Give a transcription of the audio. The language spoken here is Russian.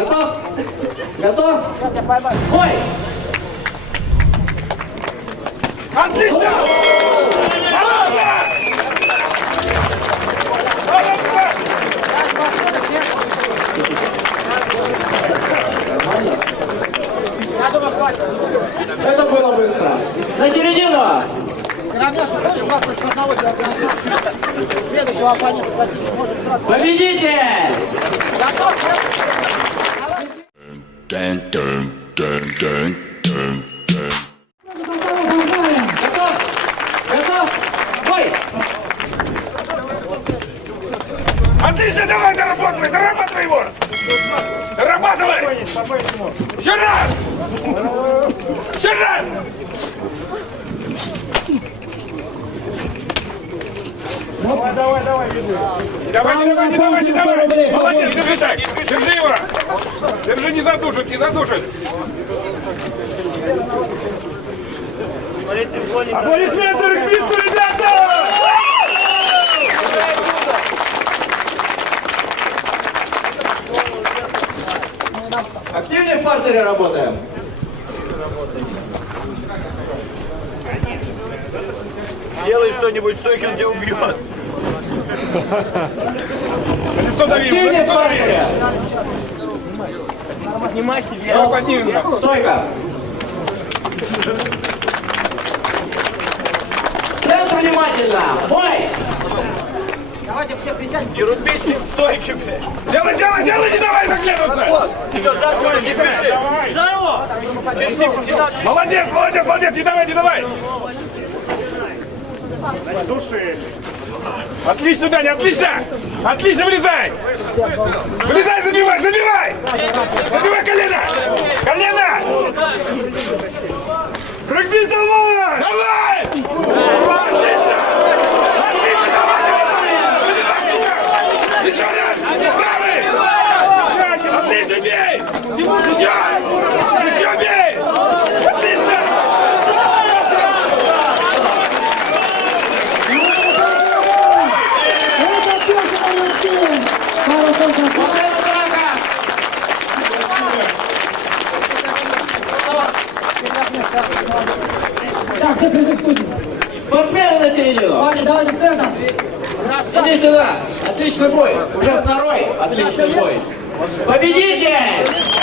Готов? Готов? Сейчас я поймаю. Бой! Отлично! Я думаю, хватит. Это было быстро. На середину! Равняшка, тоже два против одного человека. Следующего оппонента закинешь. Может сразу. Победитель! Готов? Dun dun dun dun dun dun. Готов? Готов? Бой! Отлично, давай, дорабатывай его! Дорабатывай! Еще раз! Еще раз! Давай, бежи. Не давай. Молодец, держи так. Держи его. Держи, не задушит. Аплодисменты регбисту, ребята! Активнее в партере работаем. Делай что-нибудь, стойки он тебя убьет. Лицо дави, Активнее в партере. Поднимай себя. Стойка. Центр внимательно. Бой! Давайте все присядем. Не рубись в стойке, блядь. Делай, не давай заглядываться. Здорово! Молодец, не давай. Души. Отлично, Даня, отлично! Отлично, вылезай! Вылезай, забивай! Забивай колено! Регбист, давай! Давай! Отлично! Еще раз! Правый! Отлично, бей! Еще бей! Отлично! Так, все присутствуйте. Спортсмены на середину. Парни, давайте в центр. Иди сюда. Отличный бой. Уже второй отличный бой. Победитель!